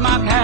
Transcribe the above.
my past.